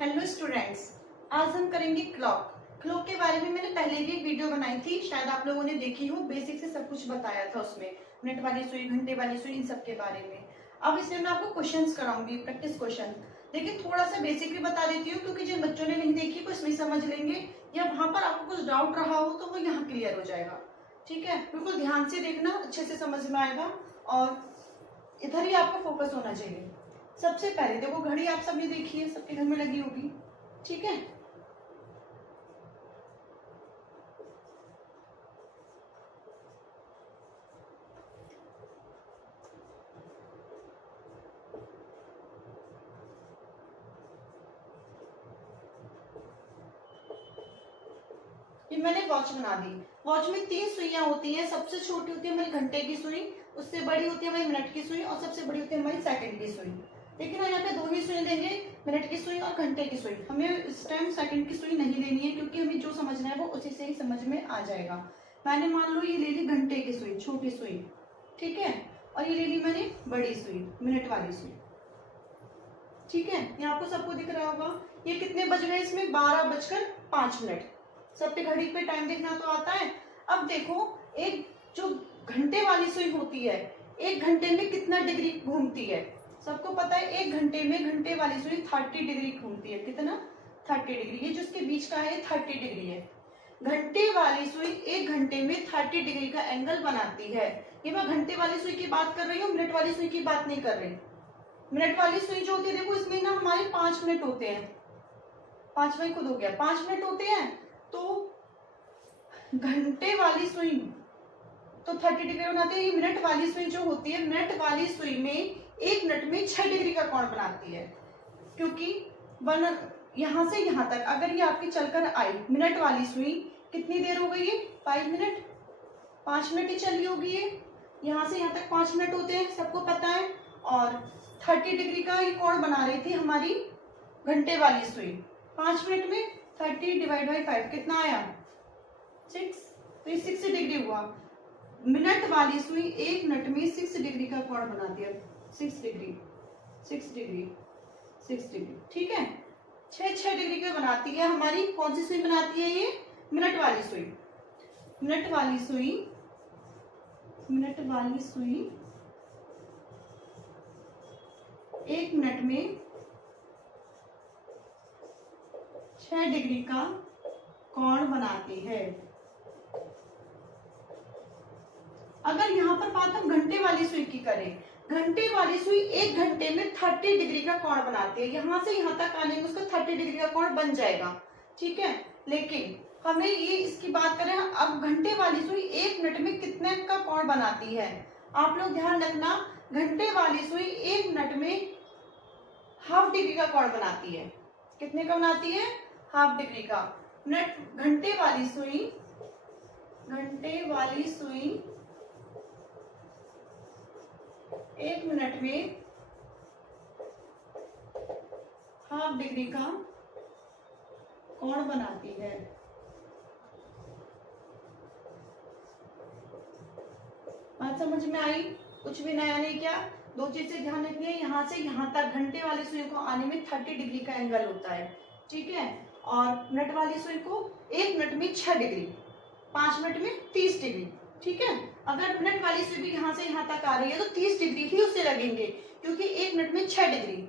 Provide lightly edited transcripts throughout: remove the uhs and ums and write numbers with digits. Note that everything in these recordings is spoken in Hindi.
हेलो स्टूडेंट्स, आज हम करेंगे क्लॉक। क्लॉक के बारे में मैंने पहले भी एक वीडियो बनाई थी, शायद आप लोगों ने देखी हो। बेसिक से सब कुछ बताया था उसमें, मिनट वाली सुई, घंटे वाली सुई, इन सब के बारे में। अब इसमें मैं आपको क्वेश्चंस कराऊंगी, प्रैक्टिस क्वेश्चन। देखिए, थोड़ा सा बेसिक भी बता देती हूँ, क्योंकि जिन बच्चों ने नहीं देखी वो इसमें समझ लेंगे, या वहां पर आपको कुछ डाउट रहा हो तो वो यहाँ क्लियर हो जाएगा। ठीक है, बिल्कुल ध्यान से देखना, अच्छे से समझ में आएगा और इधर ही आपका फोकस होना चाहिए। सबसे पहले देखो, घड़ी आप सबने देखी है, सबके घर में लगी होगी। ठीक है, ये मैंने वॉच बना दी। वॉच में 3 सुइयां होती हैं। सबसे छोटी होती है हमारी घंटे की सुई, उससे बड़ी होती है हमारी मिनट की सुई, और सबसे बड़ी होती है हमारी सेकंड की सुई। लेकिन हम यहाँ पे 2 ही सुई लेंगे, मिनट की सुई और घंटे की सुई। हमें इस टाइम सेकंड की सुई नहीं लेनी है, क्योंकि हमें जो समझना है वो उसी से ही समझ में आ जाएगा। मैंने मान लो ये ले ली घंटे की सुई, छोटी सुई, ठीक है, और ये ले ली मैंने बड़ी सुई, मिनट वाली सुई। ठीक है, ये आपको सबको दिख रहा होगा। ये कितने बज गए इसमें? 12:05। सब पे घड़ी पे टाइम देखना तो आता है। अब देखो, एक जो घंटे वाली सुई होती है, 1 घंटे में कितना डिग्री घूमती है? सबको पता है, 1 घंटे में घंटे वाली सुई 30 डिग्री घूमती है। कितना? 30 डिग्री। ये जो इसके बीच का है 30 डिग्री है। घंटे वाली सुई 1 घंटे में 30 डिग्री का एंगल बनाती है। ये मैं घंटे वाली सुई की बात कर रही हूँ, मिनट वाली सुई की बात नहीं कर रही। मिनट वाली सुई जो होती है, देखो इसमें ना हमारे 5 मिनट होते हैं। 5 में खुद हो गया, 5 मिनट होते हैं। तो घंटे वाली सुई तो 30 डिग्री बनाती है। ये मिनट वाली सुई जो होती है, मिनट वाली सुई में 1 मिनट में 6 डिग्री का कोण बनाती है। क्योंकि यहां से यहां तक अगर ये आपकी चलकर आई, मिनट वाली सुई कितनी देर हो गई है? 5 मिनट। 5 मिनट ही चली होगी ये। यहां से यहां तक 5 मिनट होते हैं, सबको पता है। और 30 डिग्री का ये कोण बना रही थी हमारी घंटे वाली सुई। 5 मिनट में 30 डिवाइड बाई 5 कितना आया? 6। तो ये 6 डिग्री हुआ। मिनट वाली सुई 1 मिनट में 6 डिग्री का कोण बनाती है। 6 डिग्री, 6 डिग्री, 6 डिग्री। ठीक है, 6 डिग्री का बनाती है हमारी। कौन सी सुई बनाती है? ये मिनट वाली सुई। मिनट वाली सुई, मिनट वाली सुई 1 मिनट में 6 डिग्री का कोण बनाती है। अगर यहाँ पर बात हम घंटे वाली सुई की करें, घंटे वाली सुई 1 घंटे में 30 डिग्री का कोण बनाती है। यहां से यहां तक आने में उसका 30 डिग्री का कोण बन जाएगा। ठीक है, लेकिन हमें ये इसकी बात करें, अब घंटे वाली सुई 1 मिनट में कितने का कोण बनाती है? आप लोग ध्यान रखना, घंटे वाली सुई 1 मिनट में हाफ डिग्री का कोण बनाती है। कितने का बनाती है? हाफ डिग्री का। मिनट घंटे वाली सुई, घंटे वाली सुई 1 मिनट में हाफ डिग्री का कोण बनाती है। बात समझ में आई? कुछ भी नया नहीं किया। 2 चीज से ध्यान रखनी है, यहाँ से यहाँ तक घंटे वाली सुई को आने में 30 डिग्री का एंगल होता है। ठीक है, और मिनट वाली सुई को 1 मिनट में 6 डिग्री, 5 मिनट में 30 डिग्री। ठीक है, अगर मिनट वाली सुई भी यहाँ से यहाँ तक आ रही है तो 30 डिग्री ही उससे लगेंगे, क्योंकि 1 मिनट में 6 डिग्री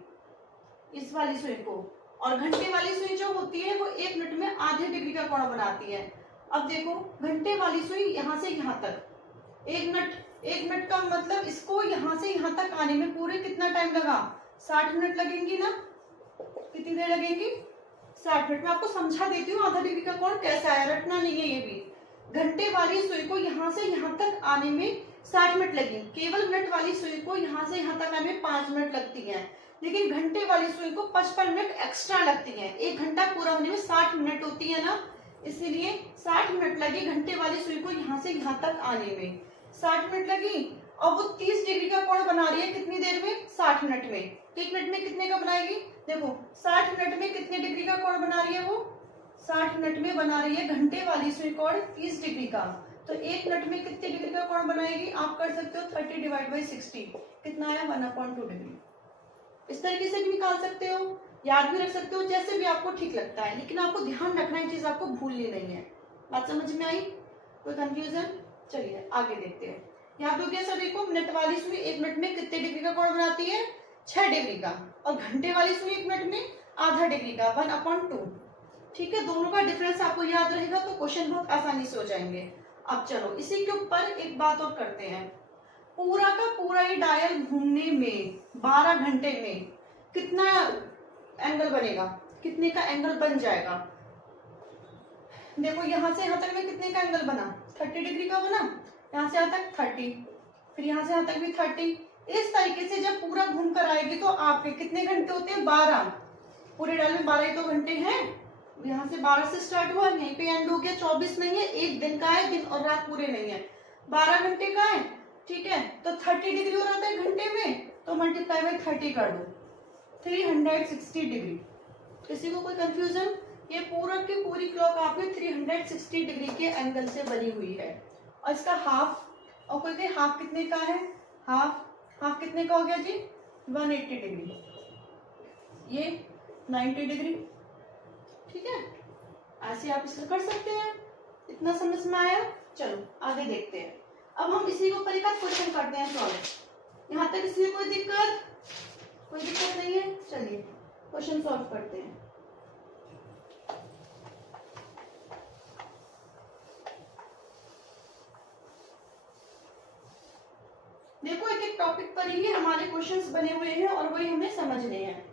इस वाली सुई को। और घंटे वाली सुई जो होती है वो 1 मिनट में आधे डिग्री का कोण बनाती है। अब देखो, घंटे वाली सुई यहाँ से यहाँ तक 1 मिनट का मतलब इसको यहाँ से यहाँ तक आने में पूरे कितना टाइम लगा? 60 मिनट लगेंगी ना? कितनी देर लगेंगी? 60 मिनट। में आपको समझा देती हूँ आधा डिग्री का कोण कैसा है, रटना नहीं है ये भी। घंटे वाली सुई को यहाँ से यहाँ तक आने में 60 मिनट लगी। केवल मिनट वाली सुई को यहाँ से यहाँ तक आने में 5 मिनट लगती है, लेकिन घंटे वाली सुई को 55 मिनट एक्स्ट्रा लगती है। 1 घंटा पूरा होने में 60 मिनट होती है ना, इसीलिए 60 मिनट लगी घंटे वाली सुई को यहाँ से यहाँ तक आने में। 60 मिनट लगी, और वो 30 डिग्री का कोण बना रही है कितनी देर में? 60 मिनट में। 1 मिनट में कितने का बनाएगी? देखो, 60 मिनट में कितने डिग्री का कोण बना रही है वो? 60 मिनट में बना रही है घंटे वाली सुई कोण 30 डिग्री का। तो 1 मिनट में कितने डिग्री का कोण बनाएगी? आप कर सकते हो 30 डिवाइड बाई 60, कितना आया? 1/2 डिग्री। इस तरीके से भी निकाल सकते हो। याद भी रख सकते हो, जैसे भी आपको ठीक लगता है, लेकिन आपको ध्यान रखना है, चीज आपको भूलनी नहीं है। बात समझ में आई? कोई कंफ्यूजन? चलिए आगे देखते हैं। याद हो गया सभी को? मिनट वाली सुई 1 मिनट में कितने डिग्री का कोण बनाती है? 6 डिग्री का। और घंटे वाली सुई 1 मिनट में आधा डिग्री का, 1/2। ठीक है, दोनों का डिफरेंस आपको याद रहेगा तो क्वेश्चन बहुत आसानी से हो जाएंगे। अब चलो इसी के ऊपर एक बात और करते हैं। पूरा का पूरा ये डायल घूमने में 12 घंटे में कितना एंगल बनेगा? कितने का एंगल बन जाएगा? देखो यहाँ से यहाँ तक में कितने का एंगल बना? 30 डिग्री का बना। यहाँ से यहाँ तक 30, फिर यहाँ से यहाँ तक भी 30। इस तरीके से जब पूरा घूम कर आएगी तो आपके कितने घंटे होते हैं? 12। पूरे डायल में 12 ही तो घंटे हैं। यहाँ से 12 से स्टार्ट हुआ, यहीं पे एंड हो गया। 24 नहीं है, एक दिन का है, दिन और रात पूरे नहीं है, 12 घंटे का है। ठीक है, तो 30 डिग्री हो रहा था घंटे में, तो मल्टीप्लाई बाई 30 कर दो, 360 डिग्री। किसी को कोई कंफ्यूजन? ये पूरा की पूरी क्लॉक आपके 360 डिग्री के एंगल से बनी हुई है। और इसका हाफ, और कोई हाफ कितने का है? हाफ कितने का हो गया जी? 180 डिग्री, ये 90 डिग्री। ठीक है, ऐसे आप इसे कर सकते हैं। इतना समझ में आया? चलो आगे देखते हैं। अब हम इसी को ऊपर एक क्वेश्चन करते हैं सॉल्व। यहाँ तक इसमें कोई दिक्कत? कोई दिक्कत नहीं है? चलिए क्वेश्चन सॉल्व करते हैं। देखो एक एक टॉपिक पर ही हमारे क्वेश्चंस बने हुए हैं और वही हमें समझने हैं।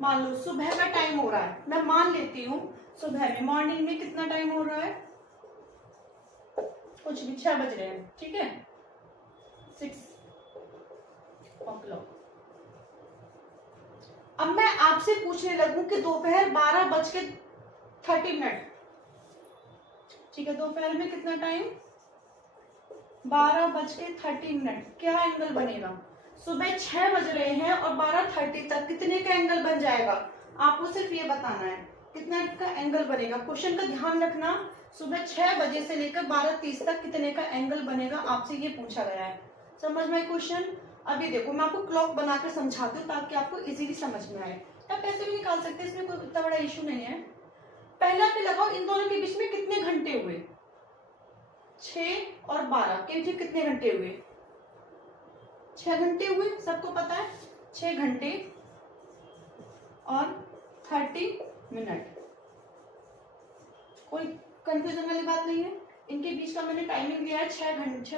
मान लो सुबह का टाइम हो रहा है, मैं मान लेती हूँ सुबह में, मॉर्निंग में कितना टाइम हो रहा है? कुछ भी 6 बज रहे हैं। ठीक है, 6 o'clock। अब मैं आपसे पूछने लगूं कि दोपहर 12:30। ठीक है, दोपहर में कितना टाइम? 12:30। क्या एंगल बनेगा? सुबह 6 बज रहे हैं और 12:30 तक कितने का एंगल बन जाएगा? आपको सिर्फ ये बताना है कितना का एंगल बनेगा। क्वेश्चन का ध्यान रखना, सुबह 6 बजे से लेकर 12:30 तक कितने का एंगल बनेगा, आपसे ये पूछा गया है। समझ में क्वेश्चन? अभी देखो मैं आपको क्लॉक बनाकर समझाती हूँ ताकि आपको इजीली समझ में आए। आप ऐसे भी निकाल सकते हैं, इसमें कोई इतना बड़ा इशू नहीं है। पहला पे लगाओ, इन दोनों के बीच में कितने घंटे हुए? 6 और 12 के बीच कितने घंटे हुए? 6 घंटे हुए, सबको पता है। 6 घंटे और 30 मिनट। कोई कंफ्यूजन वाली बात नहीं है। इनके बीच का मैंने टाइमिंग दिया है, 6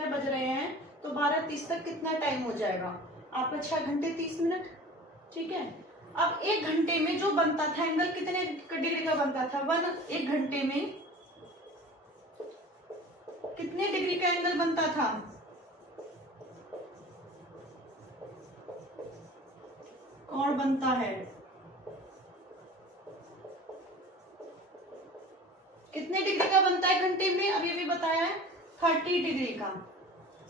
बज रहे हैं तो 12:30 तक कितना टाइम हो जाएगा आपका? 6 घंटे 30 मिनट। ठीक है, अब 1 घंटे में जो बनता था एंगल कितने डिग्री का बनता था? 1 घंटे में कितने डिग्री का एंगल बनता था? कौन बनता है? कितने डिग्री का बनता है घंटे में? अभी भी बताया है, 30 डिग्री का।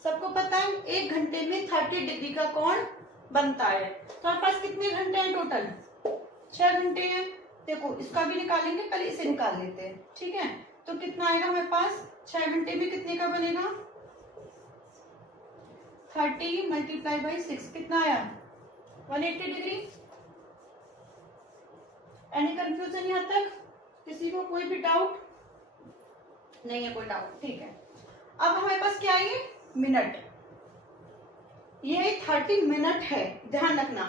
सबको पता है 1 घंटे में 30 डिग्री का कोण बनता है। तो हमारे पास कितने घंटे हैं टोटल? 6 घंटे हैं। देखो इसका भी निकालेंगे, पहले इसे निकाल लेते हैं। ठीक है, तो कितना आएगा हमारे पास? 6 घंटे में कितने का बनेगा? 30 मल्टीप्लाई बाई 6 कितना आया? 180 डिग्री। एनी कंफ्यूजन यहाँ तक? किसी को कोई भी डाउट? नहीं है कोई डाउट? ठीक है, अब हमारे पास क्या है? ये मिनट, ये 30 मिनट है, ध्यान रखना।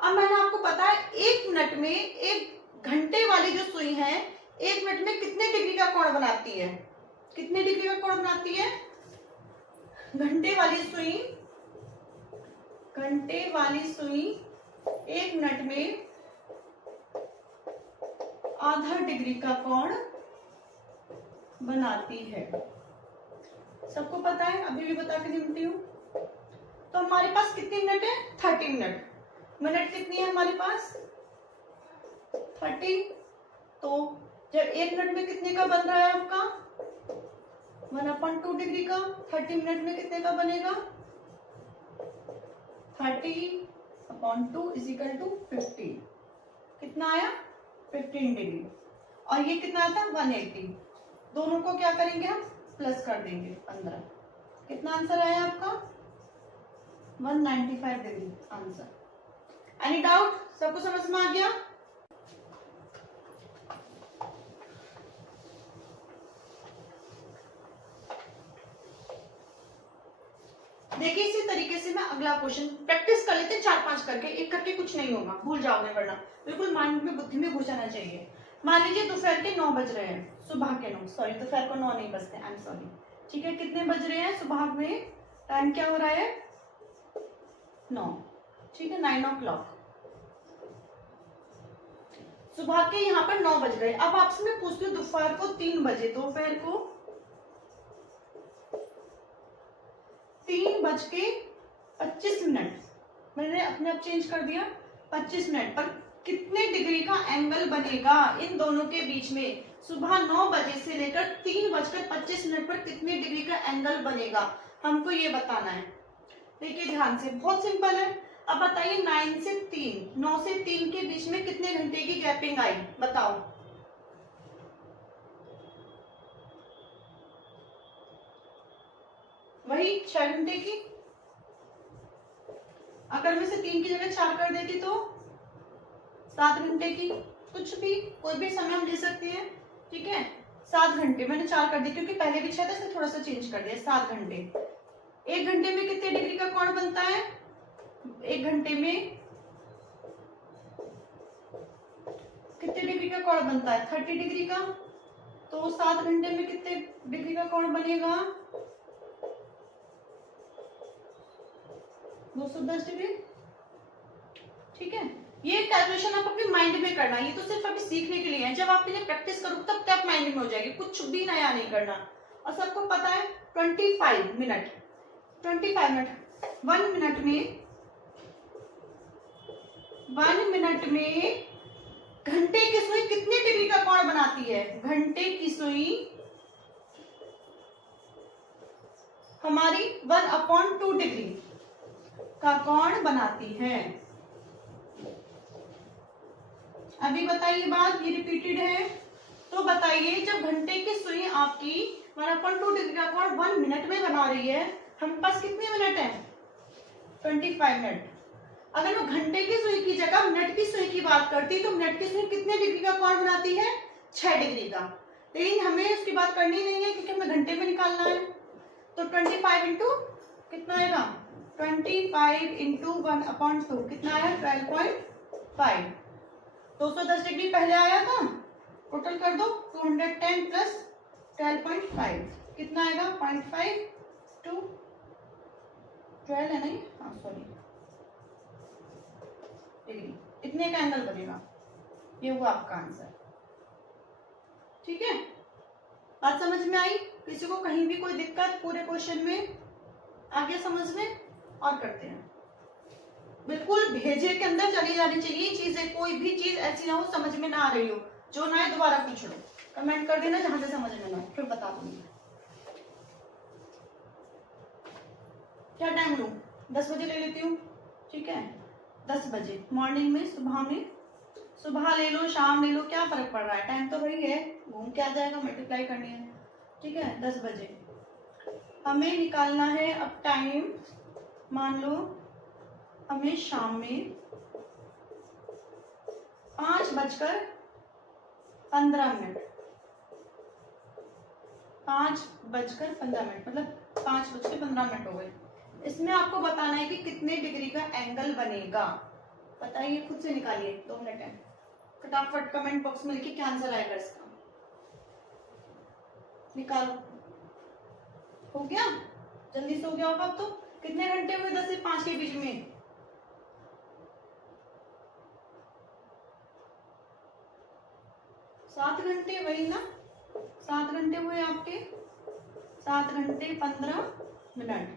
अब मैंने आपको पता है 1 मिनट में, 1 घंटे वाली जो सुई है 1 मिनट में कितने डिग्री का कोण बनाती है? कितने डिग्री का कोण बनाती है? घंटे वाली सुई 1 मिनट में आधा डिग्री का कोण बनाती है। सबको पता है, अभी भी बता के दिखती हूँ। तो हमारे पास कितने मिनट है? 30 मिनट। मिनट कितनी है हमारे पास? 30। तो जब 1 मिनट में कितने का बन रहा है आपका? 1/2 डिग्री का। 30 मिनट में कितने का बनेगा? 30/2 = 50। कितना आया? 15 डिग्री। और ये कितना आता? 180। दोनों को क्या करेंगे हम? प्लस कर देंगे 15। कितना आंसर आया आपका? 195 डिग्री आंसर। Any doubt? सबको समझ में आ गया? देखिए इसी तरीके से मैं अगला क्वेश्चन प्रैक्टिस कर लेते हैं 4-5 करके, एक करके कुछ नहीं होगा, भूल जाओगे वरना, बिल्कुल माइंड में बुद्धि में घुस जाना चाहिए। मान लीजिए दोपहर के 9 बज रहे हैं, सुबह के 9, सॉरी दोपहर को 9 नहीं बजते, आई एम सॉरी। ठीक है, कितने बज रहे हैं सुबह में, टाइम क्या हो रहा है 9, ठीक है 9 o'clock। सुबह के यहाँ पर 9 बज गए। अब आपसे मैं पूछती हूँ दोपहर को 3 बजे, दोपहर को 3:25, मैंने अपने आप चेंज कर दिया 25 मिनट पर कितने डिग्री का एंगल बनेगा इन दोनों के बीच में। सुबह 9 बजे से लेकर 3:25 पर कितने डिग्री का एंगल बनेगा, हमको ये बताना है। देखिए ध्यान से, बहुत सिंपल है। अब बताइए 9 से 3 के बीच में कितने घंटे की गैपिंग आई, बताओ। वही 6 घंटे की। अगर मैं से 3 की जगह 4 कर देती तो 7 घंटे की। कुछ भी, कोई भी समय हम ले सकते हैं, ठीक है। 7 घंटे, मैंने 4 कर दी क्योंकि पहले भी 6 था, इसलिए थोड़ा सा चेंज कर दिया, 7 घंटे। 1 घंटे में कितने डिग्री का कोण बनता है, 1 घंटे में कितने डिग्री का कोण बनता है, 30 डिग्री का। तो 7 घंटे में कितने डिग्री का कोण बनेगा, 210 डिग्री। ठीक है, ये कैलकुलेशन आप अपने माइंड में करना, ये तो सिर्फ अभी सीखने के लिए है। जब आप इन्हें प्रैक्टिस करोगे तब तक माइंड में हो जाएगी, कुछ भी नया नहीं करना। और सबको पता है 25 मिनट, 1 मिनट में घंटे की सुई कितने डिग्री का कोण बनाती है। घंटे की सुई हमारी 1/2 डिग्री का कोण बनाती है। अभी बताइए बात, ये रिपीटेड है। तो बताइए जब घंटे की सुई आपकी 1/2 डिग्री का कोण 1 मिनट में बना रही है, हमारे पास कितने मिनट हैं, 25 मिनट। अगर मैं घंटे की सुई की जगह मिनट की सुई की बात करती तो मिनट की सुई कितने डिग्री का कोण बनाती है, 6 डिग्री का। लेकिन हमें उसकी बात करनी नहीं है क्योंकि हमें घंटे में निकालना है। तो 25 इंटू कितना आएगा, 25 इंटू 1/2 कितना आया, 12.5। 210 डिग्री पहले आया था, टोटल कर दो, 210 प्लस 12.5 कितना आएगा, 0.5 टू 12 है नहीं, हाँ सॉरी, डिग्री। इतने का एंगल बनेगा, ये हुआ आपका आंसर। ठीक है, बात समझ में आई। किसी को कहीं भी कोई दिक्कत पूरे क्वेश्चन में, आगे समझ में, और करते हैं। बिल्कुल भेजे के अंदर चली जानी चाहिए चीजें, कोई भी चीज ऐसी ना हो समझ में ना आ रही हो, जो ना है दोबारा पूछ लो, कमेंट कर देना जहां से समझ में ना हो, फिर बता दूंगी। क्या टाइम लूं, 10 बजे ले लेती हूँ, ठीक है। 10 बजे मॉर्निंग में, सुबह में, सुबह ले लो शाम ले लो, क्या फर्क पड़ रहा है, टाइम तो वही है, घूम के आ जाएगा, मल्टीप्लाई करनी है। ठीक है, 10 बजे हमें निकालना है अब टाइम। मान लो हमें शाम में 5:15 मतलब 5:15 हो गए। इसमें आपको बताना है कि कितने डिग्री का एंगल बनेगा, बताइए, खुद से निकालिए, 2 मिनट है। फटाफट कमेंट बॉक्स में लिखिए क्या आंसर आएगा इसका, निकालो। हो गया, जल्दी से हो गया होगा। अब तो कितने घंटे हुए 10 से 5 के बीच में, 7 घंटे, वही ना, 7 घंटे हुए आपके, 7 घंटे 15 मिनट,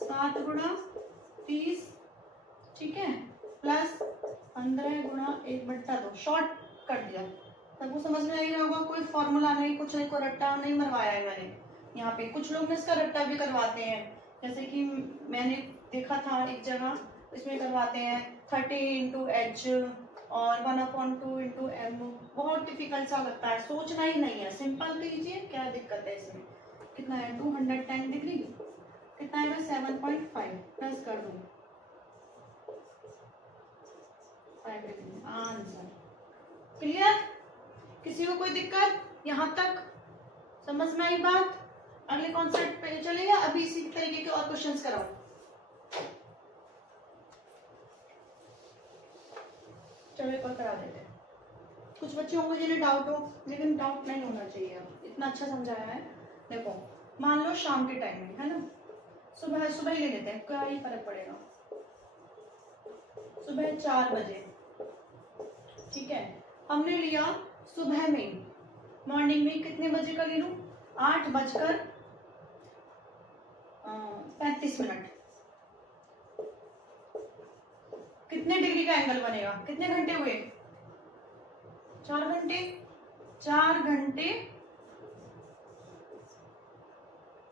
7 गुणा 30, ठीक है, प्लस 15 गुणा 1/2, शॉर्ट कर दिया। सबको समझ में आ ही होगा, कोई फॉर्मूला नहीं, कुछ नहीं, कोई रट्टा नहीं मरवाया है मैंने। यहाँ पे कुछ लोग इसका रट्टा भी करवाते हैं, जैसे कि मैंने देखा था एक जगह, इसमें करवाते हैं 30 इंटू एच और 1/2 इंटू एम। बहुत डिफिकल्ट सा लगता है, सोचना ही नहीं है, सिंपल लीजिए, क्या दिक्कत है इसमें। कितना है, 210 डिग्री, कितना है, 7.5 प्लस कर दूं, 5 डिग्री आंसर। क्लियर, किसी को कोई दिक्कत, यहाँ तक समझ में आई बात। अगले कॉन्सेप्ट पे चले या अभी इसी तरीके के और क्वेश्चंस कराओ? चलो एक और करा देते हैं। कुछ बच्चे होंगे जिन्हें डाउट हो, लेकिन डाउट नहीं होना चाहिए, अब इतना अच्छा समझाया है। देखो मान लो शाम के टाइम में है ना, सुबह सुबह ही ले लेते हैं, क्या ही फर्क पड़ेगा। सुबह 4 बजे, ठीक है, हमने लिया सुबह में, मॉर्निंग में कितने बजे का ले लूं? 8:35। कितने डिग्री का एंगल बनेगा? कितने घंटे हुए? 4 घंटे। 4 घंटे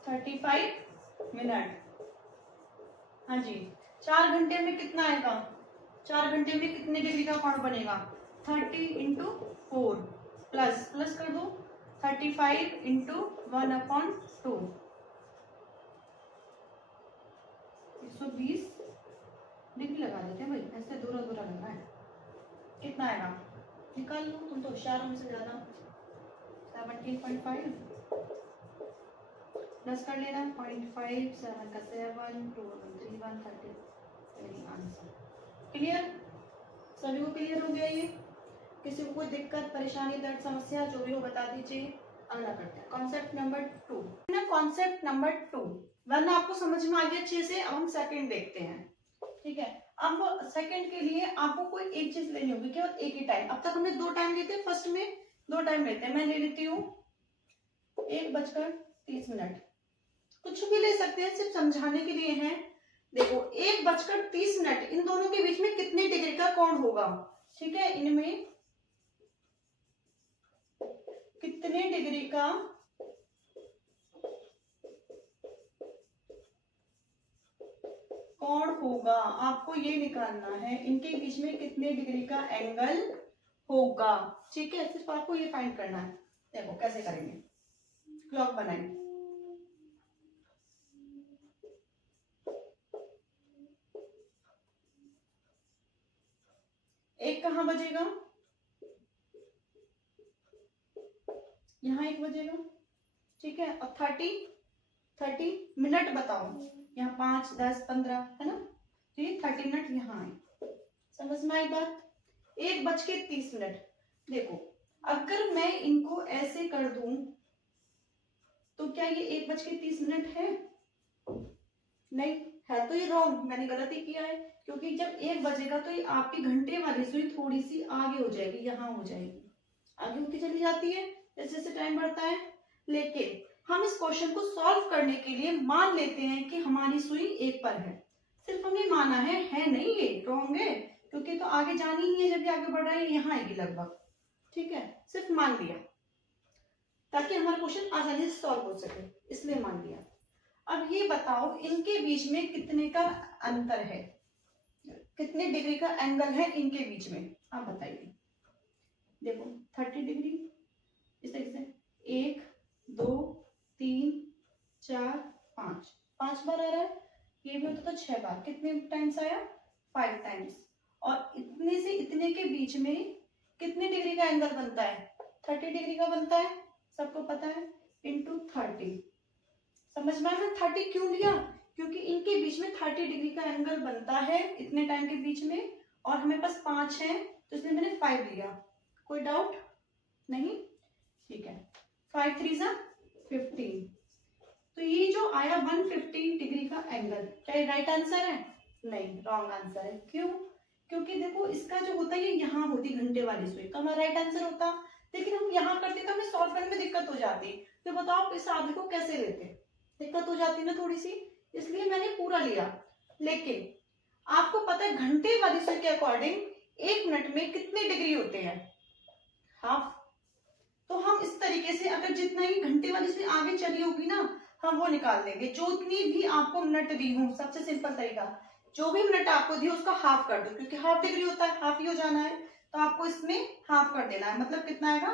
35 मिनट। हाँ जी, 4 घंटे में कितना आएगा? 4 घंटे में कितने डिग्री का कोण बनेगा? 30 इंटू 4 प्लस कर दो 35 इंटू 1/2, 120 डिग्री लगा देते हैं भाई, ऐसे दूरा दूरा लगा है। कितना आएगा? निकाल लो, तुम तो होशियार हो मुझसे ज्यादा। 17.5 प्लस कर लेना 0.5, 7 का 7, 2 3 1 30। Answer clear? सभी को क्लियर हो गया ये? किसी को कोई दिक्कत, परेशानी, दर्द, समस्या जो भी हो बता दीजिए। अगला करते हैं कॉन्सेप्ट नंबर 2 ना। कॉन्सेप्ट नंबर 2 वरना आपको समझ में आ गया अच्छे से। अब हम सेकंड देखते हैं, ठीक है। अब सेकंड के लिए आपको कोई एक चीज लेनी होगी, केवल एक ही टाइम। अब तक हमने 2 टाइम लेते हैं, फर्स्ट में 2 टाइम लेते हैं। मैं ले लेती हूँ 1:30। कुछ भी ले सकते हैं, सिर्फ समझाने के लिए है। देखो 1:30, इन दोनों के बीच में कितने डिग्री का कोण होगा? ठीक है, इनमें कितने डिग्री का कोण होगा, आपको ये निकालना है। इनके बीच में कितने डिग्री का एंगल होगा, ठीक है, सिर्फ आपको ये फाइंड करना है। देखो कैसे करेंगे, क्लॉक बनाएंगे। एक कहां बजेगा? यहाँ 1 बजेगा, ठीक है। और 30 मिनट बताओ, यहाँ 5 10 15 है ना, तो ये 30 मिनट यहाँ आए। समझ में आई बात? 1:30। देखो अगर मैं इनको ऐसे कर दूं तो क्या ये 1:30 है? नहीं है, तो ये रॉन्ग, मैंने गलत ही किया है। क्योंकि जब 1 बजेगा तो ये आपकी घंटे वाली सुई थोड़ी सी आगे हो जाएगी, यहाँ हो जाएगी, आगे होती चली जाती है जैसे जैसे टाइम बढ़ता है। लेकिन हम इस क्वेश्चन को सॉल्व करने के लिए मान लेते हैं कि हमारी सुई 1 पर है। सिर्फ हमने माना है नहीं, ये रॉन्ग है, क्योंकि तो आगे जानी ही है, जब ये आगे बढ़ रहा है यहाँ आएगी लगभग, ठीक है। सिर्फ मान लिया ताकि हमारा क्वेश्चन आसानी से सॉल्व हो सके, इसलिए मान लिया। अब ये बताओ इनके बीच में कितने का अंतर है, कितने डिग्री का एंगल है इनके बीच में, आप बताइए। देखो 30 डिग्री, इस तरीके से 1 2 3 4 5 बार आ रहा है। ये भी होता तो 6 बार, कितने टाइम्स आया? 5 टाइम्स। और इतने से इतने के बीच में कितने डिग्री का एंगल बनता है? 30 डिग्री का बनता है, सबको पता है, इंटू 30। समझ में आया 30 क्यों लिया? क्योंकि इनके बीच में 30 डिग्री का एंगल बनता है इतने टाइम के बीच में, और हमें पास 5 है तो इसलिए मैंने 5 लिया। कोई डाउट नहीं? ठीक है, 5 3 जा 15। तो ये जो आया 150 डिग्री का एंगल, क्या ये राइट आंसर है? नहीं, रॉन्ग आंसर है। क्यों? क्योंकि देखो इसका जो होता है ये यहाँ होती घंटे वाली सुई, तो हमारा राइट आंसर होता, लेकिन हम यहाँ करते तो हमें सॉल्व करने में दिक्कत हो जाती। तो बताओ आप इस आधे को कैसे लेते? दिक्कत हो जाती ना थोड़ी सी, इसलिए मैंने पूरा लिया। लेकिन आपको पता है घंटे वाली सुई के अकॉर्डिंग 1 मिनट में कितने डिग्री होते हैं? हाफ। तो हम इस तरीके से अगर जितना ही घंटे वाली सुई आगे चली होगी ना, हम वो निकाल देंगे। जो इतनी भी आपको मिनट दी हूं, सबसे सिंपल तरीका, जो भी मिनट आपको दी उसका हाफ कर दो, क्योंकि हाफ डिग्री होता है, हाफ ही हो जाना है। तो आपको इसमें हाफ कर देना है, मतलब कितना आएगा?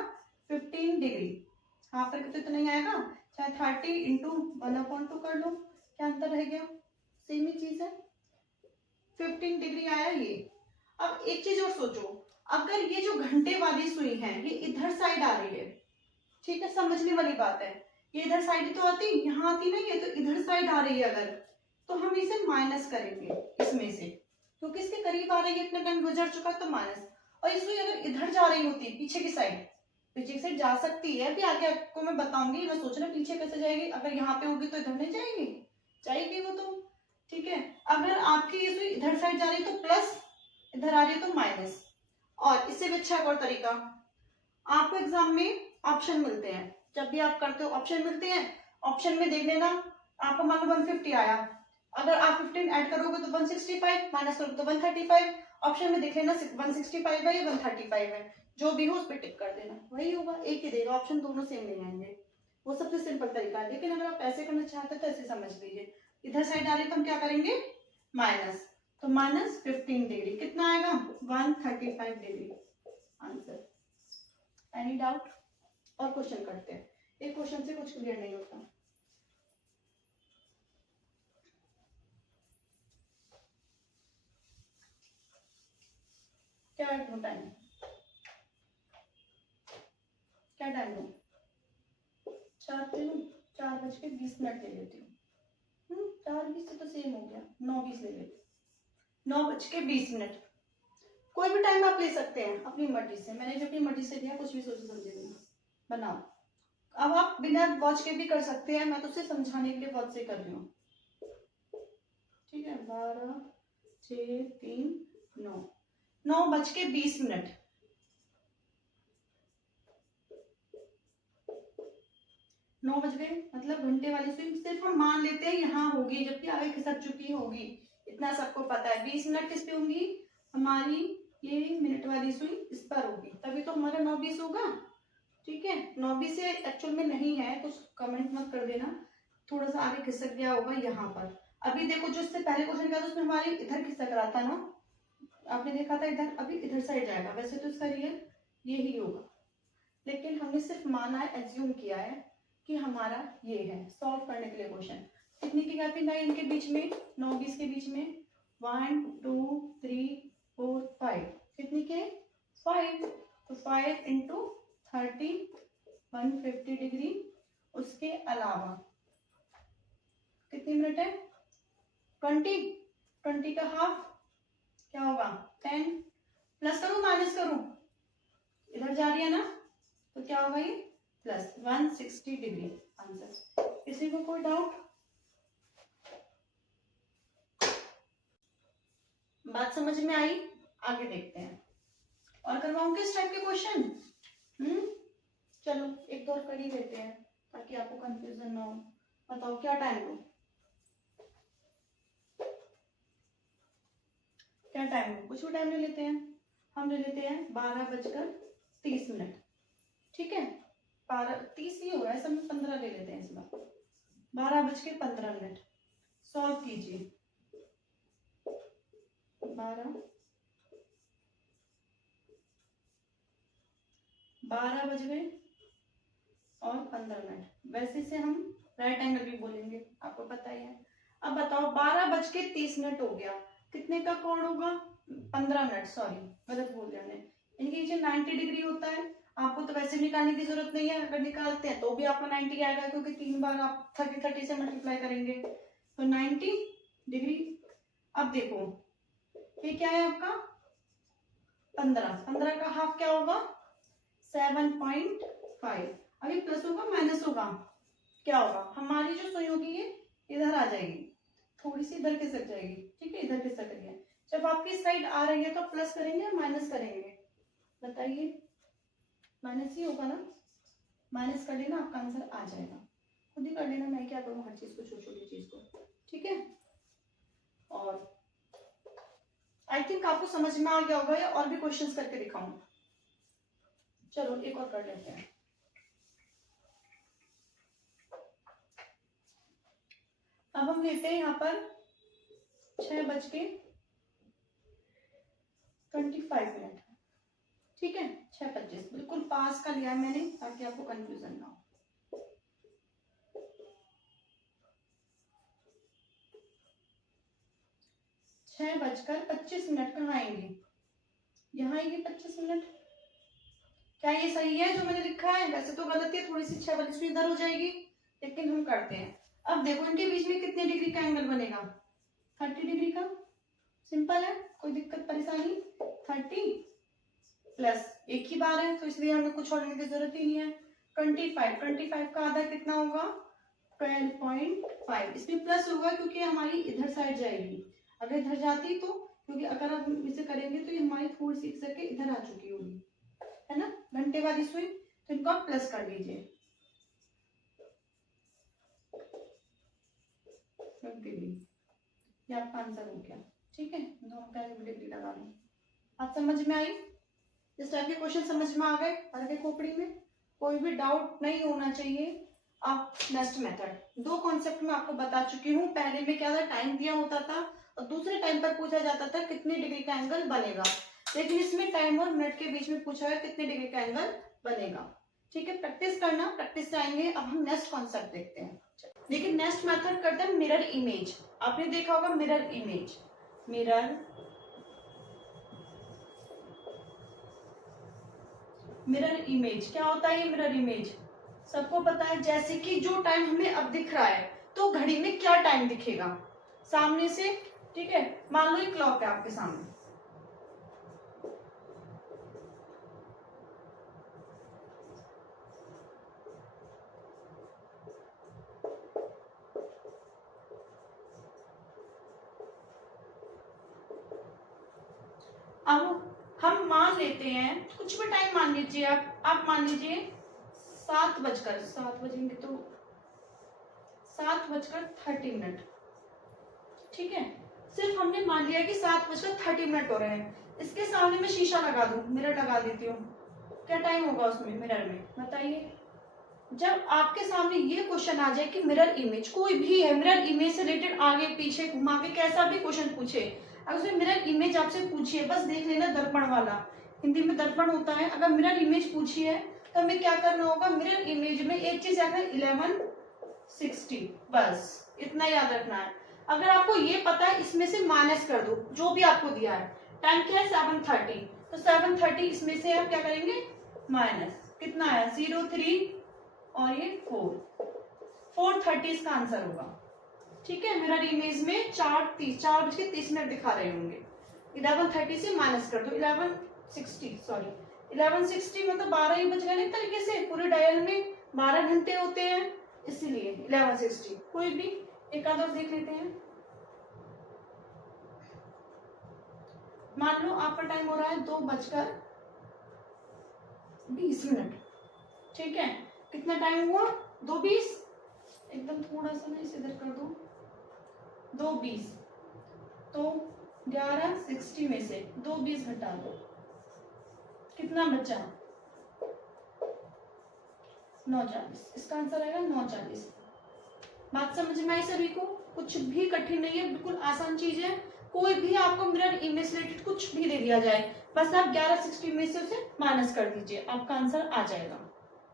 15 डिग्री। हाफ करके तो इतना ही आएगा, चाहे 30 इंटू 1/2 कर लो, क्या अंतर रह गया? सेम ही चीज है, 15 डिग्री आया ये। अब एक चीज और सोचो, अगर ये जो घंटे वाली सुई है ये इधर साइड आ रही है, ठीक है, समझने वाली बात है, ये इधर साइड तो आती, यहाँ आती ना, ये तो इधर साइड आ रही है अगर, तो हम इसे माइनस करेंगे इसमें से, क्योंकि इसके करीब आ रही है, इतना टाइम गुजर चुका तो माइनस। और ये सुई अगर इधर जा रही होती पीछे की साइड, पीछे की साइड जा सकती है, अभी आगे आपको मैं बताऊंगी। मैं सोच रहा पीछे कैसे जाएगी, अगर यहाँ पे होगी तो इधर नहीं जाएगी, जाएगी वो तो, ठीक है। अगर आपकी ये सुई इधर साइड जा रही है तो प्लस, इधर आ रही है तो माइनस। और इससे भी अच्छा एक और तरीका, आपको एग्जाम में ऑप्शन मिलते हैं, जब भी आप करते हो ऑप्शन मिलते हैं, ऑप्शन में देख लेना, आपको मान लो 150 आया, अगर आप 15 ऐड करोगे तो 165, माइनस करोगे तो 135, ऑप्शन में देख लेना 165 है या 135 है, जो भी हो उस पर टिक कर देना, वही होगा, एक ही देगा, ऑप्शन दोनों सेम नहीं आएंगे। वो सबसे सिंपल तरीका है। लेकिन अगर आप ऐसे करना चाहते हो तो ऐसे समझ लीजिए, इधर साइड आ रही तो हम क्या करेंगे, माइनस, तो माइनस 15 डिग्री कितना आएगा, 135 डिग्री आंसर। Any doubt? और क्वेश्चन करते हैं, एक क्वेश्चन से कुछ क्लियर नहीं होता। क्या टाइम, क्या टाइम दो, 4:20 ले लेती हूँ, 4:20 से तो सेम हो गया, 9:20 ले लेती, 9:20। कोई भी टाइम आप ले सकते हैं अपनी मर्जी से, मैंने भी अपनी मर्जी से दिया, कुछ भी सोचे समझे नहीं, बनाओ। अब आप बिना वॉच के भी कर सकते हैं, मैं तो सिर्फ समझाने के लिए वॉच से कर रही हूँ, ठीक है। 12, 6, 3, 9, 9:20। 9 बज गए, मतलब घंटे वाली सुई सिर्फ हम मान लेते हैं यहाँ होगी, जबकि आगे खिसक चुकी होगी, इतना सबको पता है। 20 मिनट किस पे होंगी, हमारी ये मिनट वाली सुई इस पर होगी, तभी तो हमारा 9:20 होगा, ठीक है। 9:20 से एक्चुअल में नहीं है, कुछ कमेंट मत कर देना, थोड़ा सा आगे खिसक गया होगा यहाँ पर। अभी देखो जो इससे पहले क्वेश्चन किया था उसमें हमारी इधर खिसक रहा था ना, आपने देखा था इधर, अभी इधर साइड जाएगा, वैसे तो इसका रियल यही होगा, लेकिन हमने सिर्फ माना है, एज्यूम किया है कि हमारा ये है। सॉल्व करने के लिए क्वेश्चन, कितनी की गैपिंग आई इनके बीच में, 9:20 के बीच में, 1, 2, 3, 4, 5, कितनी के 5, तो 5 इंटू 30, 150 डिग्री। उसके अलावा कितनी मिनट है, 20 का हाफ क्या होगा, 10, प्लस करूं माइनस करूं, इधर जा रही है ना, तो क्या होगा ये प्लस 160 डिग्री आंसर। किसी को कोई डाउट? बात समझ में आई? आगे देखते हैं, और करवाऊं किस टाइप के क्वेश्चन, चलो एक दो और कर ही लेते हैं ताकि आपको कंफ्यूजन ना हो। बताओ क्या टाइम दो, क्या टाइम दो, कुछ भी टाइम ले लेते हैं, हम ले लेते हैं 12:30, ठीक है। 12:30 ही हो रहा है सब, 15 ले लेते हैं इस बार, 12:15। सॉल्व कीजिए, 12 बज गए और 15 मिनट, वैसे से हम राइट एंगल भी बोलेंगे, आपको पता ही है। अब बताओ 12:30 हो गया, कितने का कोण होगा, 15 मिनट, सॉरी गलत बोल दिया मैंने, इनके नीचे 90 डिग्री होता है। आपको तो वैसे निकालने की जरूरत नहीं है, अगर निकालते हैं तो भी आपका 90 आएगा, क्योंकि 3 बार आप 30 से मल्टीप्लाई करेंगे, तो 90 डिग्री। अब देखो ये क्या है आपका 15 का हाफ क्या होगा 7.5, अभी प्लस होगा माइनस होगा, क्या होगा, हमारी जो सुई होगी ये इधर आ जाएगी, थोड़ी सी इधर खिसक जाएगी, ठीक है, इधर खिसक रही है। जब आपकी साइड आ रही है तो प्लस करेंगे या माइनस करेंगे, बताइए, माइनस ही होगा ना, माइनस कर लेना आपका आंसर आ जाएगा, खुद ही कर लेना, मैं क्या करूँ हर चीज को, छोटी छोटी चीज को, ठीक है। और आई थिंक आपको समझ में आ गया होगा, या और भी क्वेश्चंस करके दिखाऊं, चलो एक और कर लेते हैं। अब हम लेते हैं यहाँ पर 6:25, ठीक है, 6:25, बिल्कुल पास का लिया है मैंने ताकि आपको कंफ्यूजन ना हो। 6:25 कहाँ आएंगे, यहाँ आएंगे 25 मिनट। क्या ये सही है जो मैंने लिखा है, वैसे तो गलत है, थोड़ी सी 6:25 इधर हो जाएगी, लेकिन हम करते हैं। अब देखो इनके बीच में कितने डिग्री का एंगल बनेगा, 30 डिग्री का। सिंपल है, कोई दिक्कत परेशानी। 30 प्लस एक ही बार है तो इसलिए हमें कुछ और की जरूरत ही नहीं है। 25 का आधा कितना होगा, 12.5। इसमें प्लस होगा क्योंकि हमारी इधर साइड जाएगी, अगर इधर जाती तो, क्योंकि अगर हम इसे करेंगे तो ये हमारी थोड़ी सी एक सके इधर आ चुकी होगी, है ना, घंटे वाली सुई। तो इनको आप प्लस कर लीजिए, डिग्री, ये आपका आंसर हो गया। ठीक है, दोनों का डिग्री लगा लो। आप समझ में आई, इस टाइप के क्वेश्चन समझ में आ गए हर के खोपड़ी में, कोई भी डाउट नहीं होना चाहिए। अब नेक्स्ट मेथड, दो कॉन्सेप्ट में आपको बता चुकी हूँ। पहले में क्या था, टाइम दिया होता था और दूसरे टाइम पर पूछा जाता था कितने डिग्री का एंगल बनेगा, लेकिन इसमें टाइम और मिनट के बीच में पूछा है कितने डिग्री का एंगल बनेगा। ठीक है, प्रैक्टिस करना, प्रैक्टिस से आएंगे। अब हम नेक्स्ट कॉन्सेप्ट देखते हैं। लेकिन नेक्स्ट मेथड करते हैं मिरर इमेज। आपने देखा होगा मिरर इमेज, मिरर इमेज क्या होता है? ये मिरर इमेज सबको पता है, जैसे कि जो टाइम हमें अब दिख रहा है तो घड़ी में क्या टाइम दिखेगा सामने से। ठीक है, मान लो एक क्लॉक है आपके सामने, अब हम मान लेते हैं कुछ भी टाइम मान लीजिए आप मान लीजिए 7 बजेंगे तो 7:30। ठीक है, सिर्फ हमने मान लिया कि 7:30 हो रहे हैं। इसके सामने मैं शीशा लगा दूं, मिरर लगा देती हूँ, क्या टाइम होगा उसमें मिरर में, बताइए। जब आपके सामने ये क्वेश्चन आ जाए कि मिरर इमेज कोई भी है, मिरर इमेज से रिलेटेड आगे पीछे घुमा के कैसा भी क्वेश्चन पूछे, अगर उसमें मिरर इमेज आपसे पूछिए, बस देख लेना दर्पण वाला, हिंदी में दर्पण होता है, अगर मिरर इमेज पूछी है तो हमें क्या करना होगा, मिरर इमेज में एक चीज याद है 1160, बस इतना याद रखना है। अगर आपको ये पता है इसमें से माइनस कर दो जो भी आपको दिया है, टाइम क्या है 7:30, तो 7:30 इसमें से आप क्या करेंगे माइनस, कितना है 03 और ये 4:30 इसका आंसर होगा। ठीक है, मिरर इमेज में 4:30 दिखा रहे होंगे, 11:30 से माइनस कर दो 1160 मतलब 12 ही बज गए। एक तरीके से पूरे डायल में 12 घंटे होते हैं, इसीलिए 1160। कोई भी एक आधा देख लेते हैं। मान लो आपका टाइम हो रहा है 2:20। ठीक है, कितना टाइम हुआ 2:20, एकदम थोड़ा सा ना इसे इधर कर दो, 2:20 तो 11:60 में से 2:20 घटा दो, कितना बचा 9:40, इसका आंसर आएगा 9:40। बात समझ में आई सभी को? कुछ भी कठिन नहीं है, बिल्कुल आसान चीज है। कोई भी आपको मिरर इमेज रिलेटेड कुछ भी दे दिया जाए, बस आप 11:60 में से उसे माइनस कर दीजिए, आपका आंसर आ जाएगा।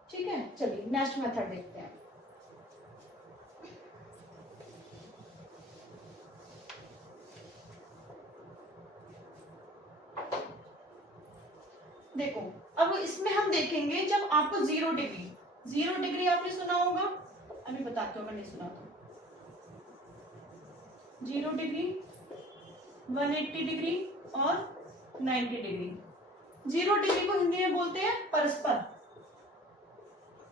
ठीक है, चलिए नेक्स्ट मेथड देखते हैं। देखो अब इसमें हम देखेंगे जब आपको 0 डिग्री आपने सुना होगा, अभी बताते हो, मैं नहीं सुना तो 0 डिग्री, 180 डिग्री और 90 डिग्री। 0 डिग्री को हिंदी में बोलते हैं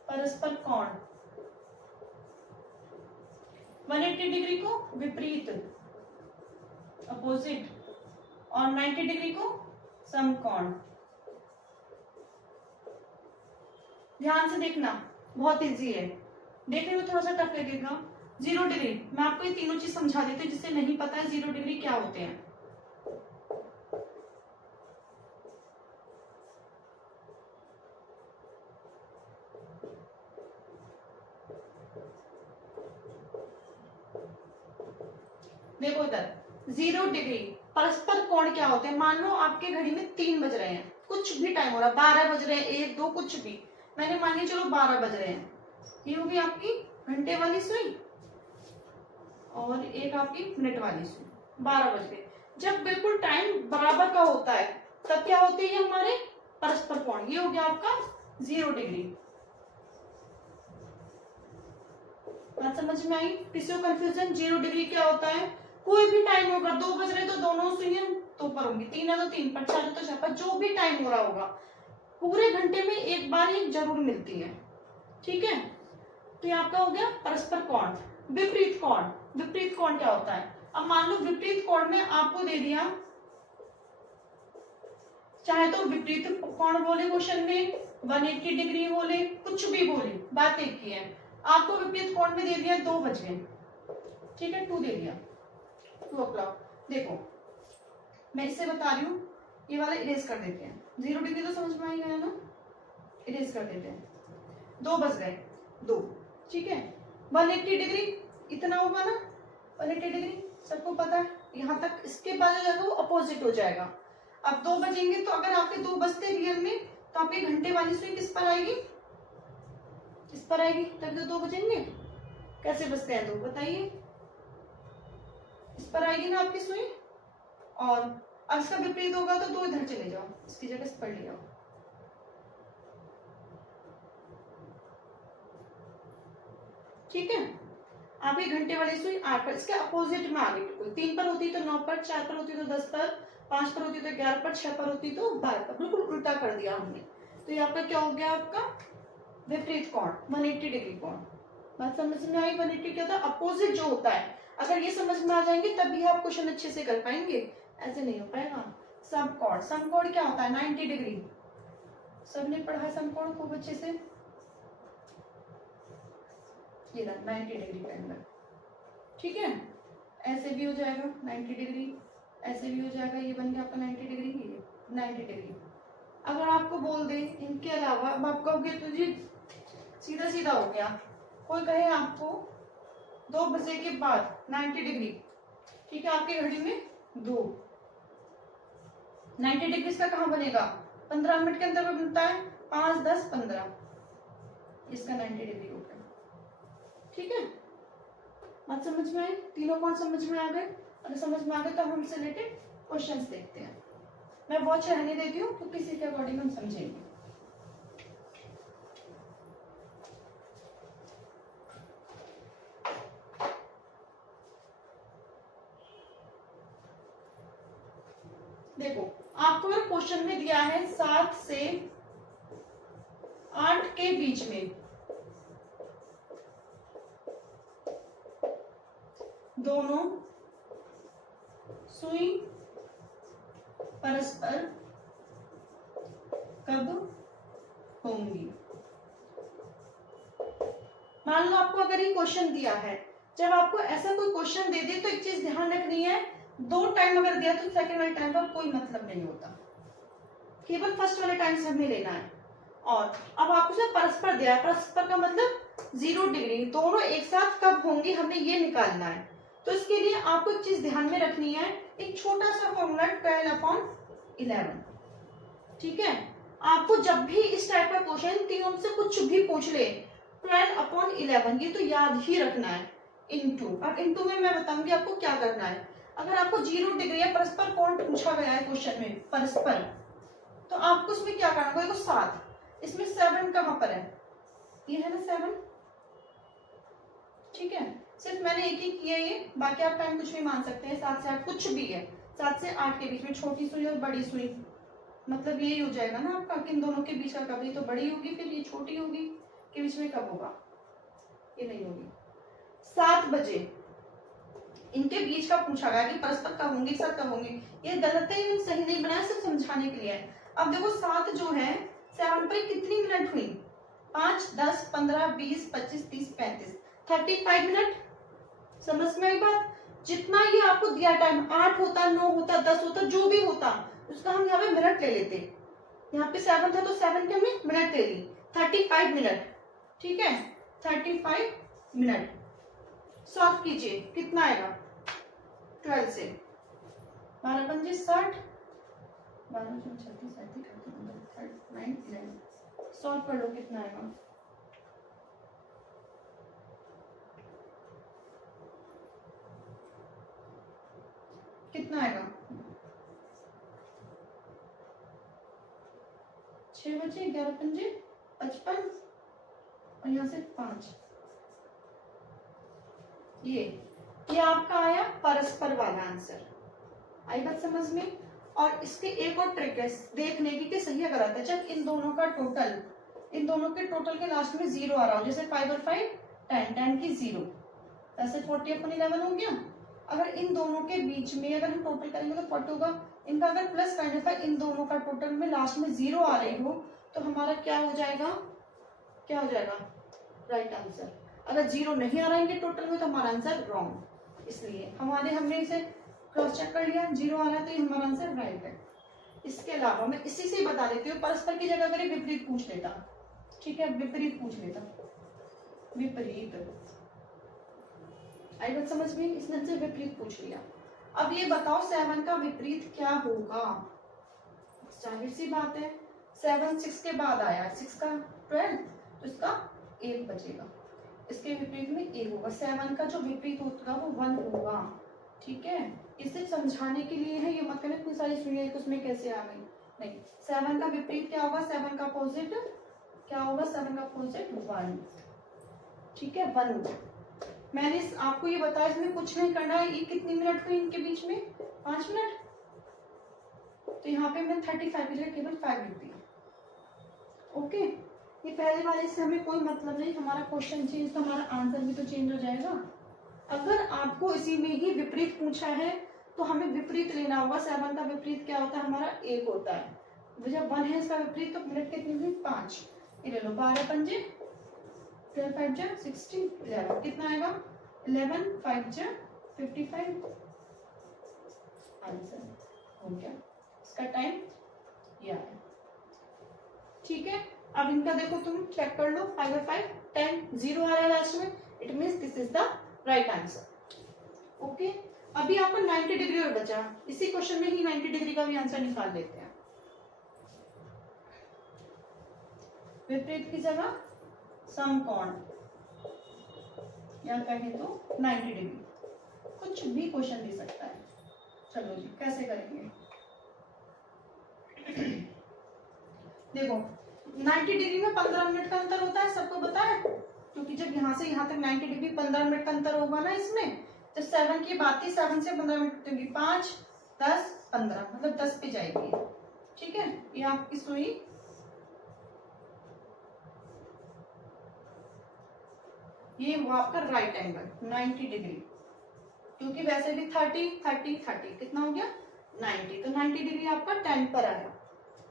परस्पर कोण, 180 डिग्री को विपरीत अपोजिट और 90 डिग्री को समकोण। ध्यान से देखना, बहुत इजी है, देखने में थोड़ा सा टफ लगेगा। 0 डिग्री, मैं आपको ये तीनों चीज समझा देती हूँ जिससे नहीं पता है 0 डिग्री क्या होते हैं। देखो इधर 0 डिग्री परस्पर कोण क्या होते हैं। मान लो आपके घड़ी में 3 बज रहे हैं, कुछ भी टाइम हो रहा है, 12 बज रहे हैं, 1 2 कुछ भी, मैंने मान लिया चलो 12 बज रहे हैं, ये होगी आपकी घंटे वाली सुई और एक आपकी मिनट वाली सुई, 12 बज गए। जब बिल्कुल टाइम बराबर का होता है तब क्या होते हैं हमारे परस्पर कोण, ये हो गया आपका 0 डिग्री। बात समझ में आई? किसी को कंफ्यूजन? 0 डिग्री क्या होता है? कोई भी टाइम होगा, 2 बज रहे तो दोनों सुइयां तो पर होंगी, 3 है तो 3 पर, 4 है तो 4 पर, जो भी टाइम हो रहा होगा पूरे घंटे में एक बार ही जरूर मिलती है। ठीक है, तो ये आपका हो गया परस्पर कोण। विपरीत कोण, विपरीत कोण क्या होता है? अब मान लो विपरीत कोण में आपको दे दिया, चाहे तो विपरीत कोण बोले क्वेश्चन में, 180 डिग्री बोले, कुछ भी बोले, बात एक ही है। आपको विपरीत कोण में दे दिया 2 बजे, ठीक है, 2 दे दिया, 2 o'clock। देखो मैं इससे बता रही हूँ, ये वाला इरेज कर देते हैं, 0 डिग्री तो समझ में आ गया ना, इरेज कर देते हैं। 2 बज गए, 2, ठीक है। 180 डिग्री इतना होगा ना, 180 डिग्री सबको पता है, यहाँ तक इसके बाद जो जाएगा वो अपोजिट हो जाएगा। अब 2 बजेंगे तो अगर आपके 2 बजते रियल में, तो आपके घंटे वाली सुई किस पर आएगी? इस पर आएगी, तभी तो 2 बजेंगे। कैसे बजते हैं 2 बताइए? इस पर आएगी ना आपकी सुई। और अब इसका विपरीत होगा तो 2 इधर चले जाओ, इसकी जगह इस पर ले जाओ, ठीक है। आपकी घंटे वाली सुई 8 पर, इसके अपोजिट में आ गई बिल्कुल। 3 पर होती तो 9 पर, 4 पर होती तो 10 पर, 5 पर होती तो 11 पर, 6 पर होती तो 12 पर, बिल्कुल उल्टा कर दिया हमने। तो ये आपका क्या हो गया? आपका विपरीत कोण, 180 डिग्री कोण। बात समझ में आई? 180 क्या था? अपोजिट जो होता है। अगर ये समझ में आ जाएंगे तभी आप क्वेश्चन अच्छे से कर पाएंगे, ऐसे नहीं हो पाएगा। समकोण, समकोण क्या होता है? 90 डिग्री। सबने पढ़ा है समकोण खूब अच्छे से, ये 90 डिग्री के अंदर, ठीक है। ऐसे भी हो जाएगा 90 डिग्री, ऐसे भी हो जाएगा, ये बन गया आपका 90 डिग्री, ये 90 डिग्री। अगर आपको बोल दे इनके अलावा, अब आप कहोगे तो जी सीधा सीधा हो गया। कोई कहे आपको 2 बजे के बाद 90 डिग्री, ठीक है, आपकी घड़ी में 2, 90 डिग्री का कहाँ बनेगा? 15 मिनट के अंदर बनता है, 5, 10, 15, इसका 90 डिग्री हो गया, ठीक है। बात समझ में आई? तीनों कोण समझ में आ गए? अगर समझ में आ गए तो हम इससे रिलेटेड क्वेश्चंस देखते हैं। मैं वॉच रहने देती हूँ क्योंकि इसी के अकॉर्डिंग हम समझेंगे। देखो आपको अगर क्वेश्चन में दिया है 7 से 8 के बीच में दोनों सुई परस्पर कब होंगी। मान लो आपको अगर ये क्वेश्चन दिया है, जब आपको ऐसा कोई क्वेश्चन दे दे तो एक चीज ध्यान रखनी है, 2 टाइम अगर दिया तो सेकंड वाले टाइम का कोई मतलब नहीं होता, केवल फर्स्ट वाले टाइम से हमें लेना है। और अब आपको सिर्फ परस्पर दिया है, परस्पर का मतलब 0 डिग्री, दोनों एक साथ कब होंगी हमें ये निकालना है। तो इसके लिए आपको एक चीज ध्यान में रखनी है, एक छोटा सा फॉर्मूला 12/11, ठीक है। आपको जब भी इस टाइप का क्वेश्चन तीनों से कुछ भी पूछ ले, 12/11 ये तो याद ही रखना है, इनटू। अब इनटू में मैं बताऊंगी आपको क्या करना है। अगर आपको 0 डिग्री या परस्पर कोण पूछा गया है क्वेश्चन में, परस्पर, तो आपको इसमें क्या करना है? देखो 7, इसमें 7 कहां पर है? ये है ना 7, ठीक है। सिर्फ मैंने एक ही किया ये, बाकी आप टाइम कुछ भी मान सकते हैं, 7 से 8 कुछ भी है, 7 से 8 के बीच में छोटी सुई और बड़ी सुई, मतलब यही हो जाएगा ना आपका, किन दोनों के बीच का कब, ये तो बड़ी होगी फिर ये छोटी होगी, के बीच में कब होगा? ये नहीं होगी। 7 बजे इनके बीच का पूछा गया कि परस्पर कब होंगे, एक साथ कब होंगे, ये गलत है, ये सही नहीं बनाया, सिर्फ समझाने के लिए है। अब देखो 7 जो है, 7 पर कितनी मिनट हुई? 5, 10, 15, 20, 25, 30, 35, 35 मिनट। समझ में आई बात? जितना ये आपको दिया टाइम, 8 होता, 9 होता, 10 होता, जो भी होता, उसका हम यहाँ पे मिनट ले लेते। यहाँ पे 7 था तो 7 के हमने मिनट ले ली, 35 मिनट, ठीक है, 35 मिनट। सॉल्व कीजिए, कितना आएगा? 12 से 12 पंजे 60, 12 36, 39, 11, सॉल्व कर लो, कितना आएगा? कितना आएगा? 6 बजे 11 पंजे 55 और यहाँ से 5, ये आपका आया परस्पर वाला आंसर। आई बात समझ में। और इसके एक और ट्रिक है देखने की कि सही अगर आता है, जब इन दोनों के टोटल के लास्ट में 0 आ रहा हो, जैसे 5 और 5 10, 10 की 0, ऐसे 40 अपॉन 11 हो गया। अगर इन दोनों के बीच में अगर हम टोटल करेंगे तो 40 होगा। इनका अगर प्लस करने पर इन दोनों का टोटल में लास्ट में 0 आ रही हो तो हमारा क्या हो जाएगा, राइट आंसर। अगर 0 नहीं आ रहा है टोटल में तो हमारा आंसर रॉन्ग। इसलिए हमने इसे क्रॉस चेक कर लिया, 0 आ रहा है तो ये हमारा आंसर राइट है। इसके अलावा मैं इसी से बता देती हूँ, परस्पर की जगह अगर विपरीत पूछ लेता, ठीक है, विपरीत पूछ लेता, विपरीत, आई बात समझ में। इसने से विपरीत पूछ लिया। अब ये बताओ 7 का विपरीत क्या होगा। जाहिर सी बात है, 7 6 के बाद आया, 6 का 12 तो इसका 1 बचेगा, इसके विपरीत में 1 होगा। 7 का जो विपरीत होगा वो 1 होगा, ठीक है। इसे समझाने के लिए है, ये मत कहना इतनी सारी सुनिए उसमें कैसे आ गई, नहीं। 7 का विपरीत क्या होगा, 7 का अपोजिट क्या होगा, 7 का अपोजिट 1, ठीक है, 1 होगा। मैंने आपको ये बताया इसमें कुछ नहीं करना है। ये कितनी मिनट हुई इनके बीच में, 5 मिनट, तो यहाँ पे मैं 35 की जगह केवल 5 लिख दिया। ओके, ये पहले वाले से हमें कोई मतलब नहीं, हमारा क्वेश्चन चेंज तो हमारा आंसर भी तो चेंज हो जाएगा। अगर आपको इसी में ही विपरीत पूछा है तो हमें विपरीत लेना होगा। 7 का विपरीत क्या होता है, हमारा 1 होता है। जब 1 है इसका विपरीत तो मिनट कितनी हुई, 5। ये ले लो, 12 पंजे 12 5 जा 60, 11 कितना आएगा, 11 5 जा 55, आंसर हो गया। इसका टाइम ये आया, ठीक है। अब इनका देखो तुम चेक कर लो, 5 और 5 10, 0 आ रहा है लास्ट में, it means this is the right answer. Okay, अभी आपको 90 डिग्री और बचा, इसी क्वेश्चन में ही 90 डिग्री का भी आंसर निकाल लेते हैं। विपरीत की जगह समकोण या कहें तो 90 डिग्री, कुछ भी क्वेश्चन दे सकता है। चलो जी, कैसे करेंगे देखो 90 डिग्री में 15 मिनट का अंतर होता है, सबको पता है, क्योंकि जब यहाँ से यहाँ तक 90 डिग्री 15 मिनट का अंतर होगा ना इसमें, तो 7 की बात थी, 7 से 15 मिनट होगी, 5 10 15, मतलब 10 पे जाएगी, ठीक है। ये आपकी सुई ये हुआ आपका राइट एंगल 90 डिग्री, क्योंकि वैसे भी 30 30 30 कितना हो गया 90, तो 90 डिग्री आपका 10 पर आया।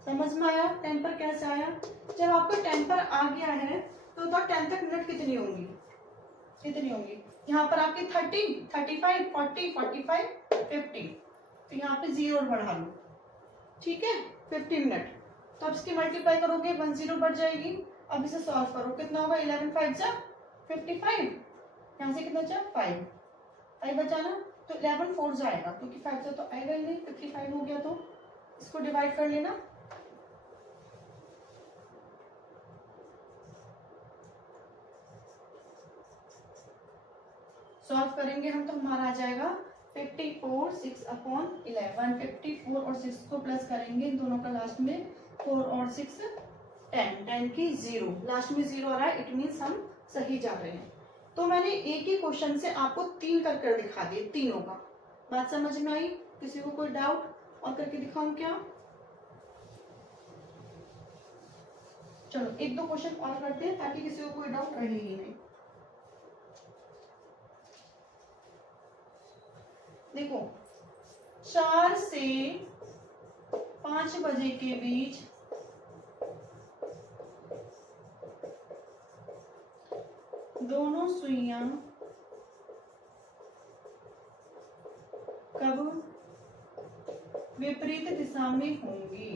समझ में आया 10 पर कैसे आया। जब आपको 10 पर आ गया है तो 10 तक मिनट कितनी होंगी, यहाँ पर आपकी 30 35 40 45 50, तो यहाँ पे 0 बढ़ा लो, ठीक है, 50 मिनट। तो अब इसकी मल्टीप्लाई करोगे 1 0 बढ़ जाएगी। अब इसे सॉल्व करो, कितना होगा, 11 5 जा 55, यहाँ से कितना बचा 5 बचा ना, तो 11 4 जाएगा, क्योंकि 5 से तो आएगा ही नहीं, 55 हो गया, तो इसको डिवाइड कर लेना। सॉल्व करेंगे हम तो हमारा आ जाएगा 54 6 अपॉन 11, 54 और 6 को प्लस करेंगे इन दोनों का लास्ट में, 4 और 6 10, 10 की 0, लास्ट में 0 आ रहा है, इट मीन्स हम सही जा रहे हैं। तो मैंने एक ही क्वेश्चन से आपको 3 कर दिखा दिए, तीनों का। बात समझ में आई, किसी को कोई डाउट और करके दिखाऊं क्या। चलो 1-2 क्वेश्चन और करते हैं ताकि किसी को कोई डाउट रहे ही नहीं। देखो 4 से 5 बजे के बीच दोनों सुइयां कब विपरीत दिशा में होंगी।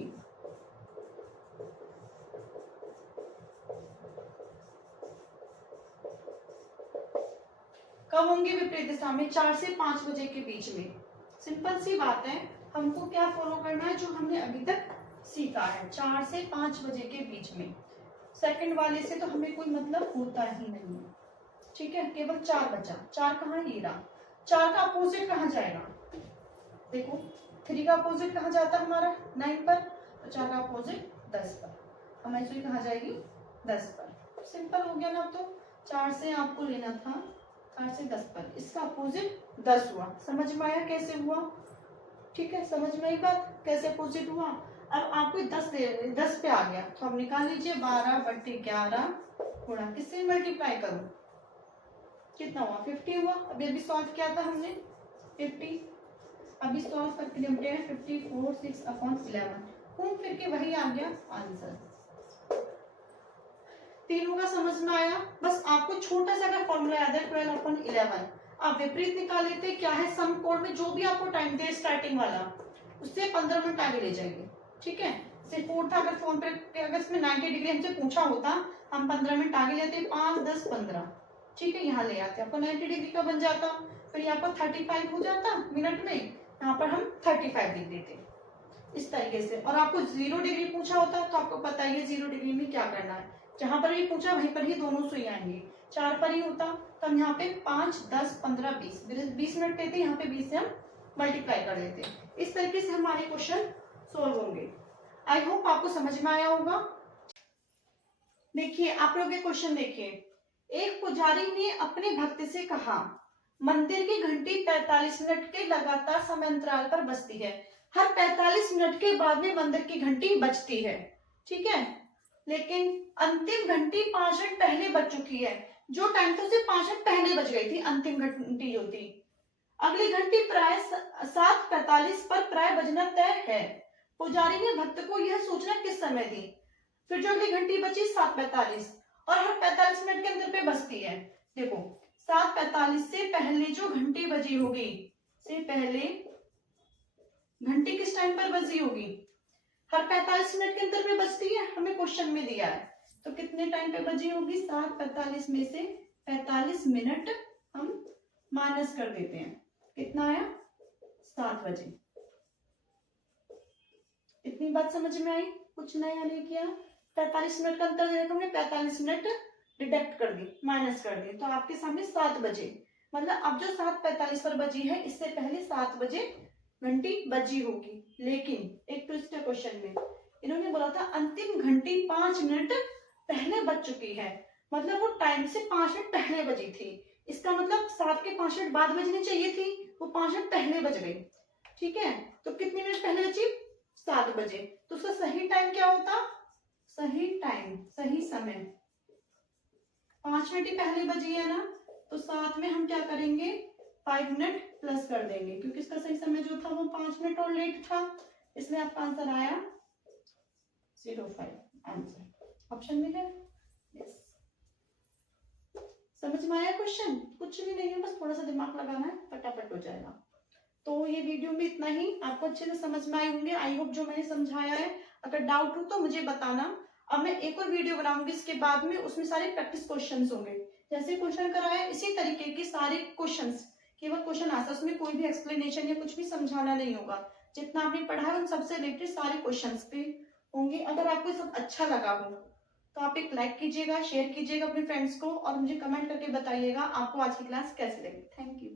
कब होंगे विपरीत दिशा में, 4 से 5 बजे के बीच में। सिंपल सी बात है, हमको क्या फॉलो करना है, जो हमने अभी तक सीखा है, 4 से 5 बजे के बीच में। सेकंड वाले से तो हमें कोई मतलब होता ही नहीं है, ठीक है, केवल 4 बचा। 4 कहाँ, ये रहा। 4 का अपोजिट कहाँ जाएगा, देखो 3 का अपोजिट कहाँ जाता है हमारा 9 पर, तो 4 का अपोजिट 10 पर, हमारी सुई कहाँ जाएगी 10 पर। सिंपल हो गया ना। अब तो 4 से आपको लेना था 8 से 10 पर, इसका अपोजिट 10 हुआ। समझ में आया कैसे हुआ? ठीक है, समझ में आई बात कैसे अपोजिट हुआ। अब आपको 10 पे आ गया तो अब निकाल लीजिए 12/11 गुणा किससे मल्टीप्लाई करूं, कितना हुआ 50 हुआ। अभी सॉल्व किया था हमने 50, अभी सॉल्व करके निपटे हैं 54 6/11, घूम फिर के वही आ गया आंसर। तीनों का समझ में आया। बस आपको छोटा सा का फॉर्मूला याद है 12/11, आप विपरीत निकाल लेते क्या है, सम कोड में जो भी आपको टाइम दे स्टार्टिंग वाला उससे 15 मिनट आगे ले जाएंगे। ठीक है, सिर्फ 4 था, अगर फोन पे अगर इसमें 90 डिग्री हमसे पूछा होता हम 15 मिनट आगे लेते, 5 10 15। ठीक है, यहाँ ले आते आपको 90 डिग्री का बन जाता, फिर यहाँ पर 35 हो जाता मिनट में, यहाँ पर हम 35 लिख देते इस तरीके से। और आपको 0 डिग्री पूछा होता तो आपको पता है 0 डिग्री में क्या करना है, जहां पर भी पूछा वहीं पर ही दोनों सुई आएंगी। 4 पर ही होता तो हम यहाँ पे 5 10 15 20 मिनट लेते, यहाँ पे 20 से हम मल्टीप्लाई कर देते। इस तरीके से हमारे क्वेश्चन सोल्व होंगे। आई होप आपको समझ में आया होगा। देखिए आप लोग ये क्वेश्चन देखिए, एक पुजारी ने अपने भक्त से कहा मंदिर की घंटी 45 मिनट के लगातार समय अंतराल पर बजती है, हर 45 मिनट के बाद में मंदिर की घंटी बजती है। ठीक है, लेकिन अंतिम घंटी 5 मिनट पहले बज चुकी है, जो टाइम था उसे 5 मिनट पहले बज गई थी अंतिम घंटी जो थी। अगली घंटी प्राय 7:45 पर प्राय बजना तय है। पुजारी ने भक्त को यह सूचना किस समय दी? फिर जो अगली घंटी बची 7:45 और हर 45 मिनट के अंतर पे बजती है। देखो 7:45 से पहले जो घंटी बजी होगी, से पहले घंटी किस टाइम पर बजी होगी? हर 45 मिनट के अंतर पे बजती है, हमें क्वेश्चन में दिया है। तो कितने टाइम पे बजी होगी? 7:45 में से 45 मिनट हम माइनस कर देते हैं, कितना आया? 7 बजे। इतनी बात समझ में आई? कुछ नया नहीं किया। 45 मिनट का अंतर देखो, हमने 45 मिनट डिडक्ट कर दी, माइनस कर दी, तो आपके सामने 7 बजे, मतलब अब जो 7:45 पर बजी है इससे पहले 7 बजे घंटी बजी होगी। लेकिन एक ट्विस्ट है क्वेश्चन में, इन्होंने बोला था अंतिम घंटी 5 मिनट पहले बज चुकी है, मतलब वो टाइम से 5 मिनट पहले बजी थी। इसका मतलब 7 के 5 मिनट बाद बजनी चाहिए थी, वो 5 मिनट पहले बज गई। ठीक है, तो कितने मिनट पहले बजी? 7 बजे। तो उसका सही टाइम क्या होता? सही टाइम, सही समय 5 मिनट ही पहले बजी है ना, तो 7 में हम क्या करेंगे? 5 मिनट प्लस कर देंगे, क्योंकि इसका सही समय जो था वो 5 मिनट और लेट था, इसलिए आपका आंसर आया 05। आंसर ऑप्शन में है। यस, समझ में आया क्वेश्चन? कुछ भी नहीं है, बस थोड़ा सा दिमाग लगाना है, फटाफट हो जाएगा। तो ये वीडियो में इतना ही, आपको अच्छे से समझ में आए होंगे। आई होप जो मैंने समझाया है, अगर डाउट हो तो मुझे बताना। अब मैं एक और वीडियो बनाऊंगी इसके बाद में, उसमें सारे प्रैक्टिस क्वेश्चंस होंगे। जैसे क्वेश्चन कराया इसी तरीके के सारे क्वेश्चंस, केवल क्वेश्चन आंसर, उसमें कोई भी एक्सप्लेनेशन या कुछ भी समझाना नहीं होगा। जितना आपने पढ़ा है उन सबसे रिलेटेड सारे क्वेश्चंस पे होंगे। अगर आपको सब अच्छा लगा हो तो आप एक लाइक कीजिएगा, शेयर कीजिएगा अपने फ्रेंड्स को, और मुझे कमेंट करके बताइएगा आपको आज की क्लास कैसी लगी। Thank you.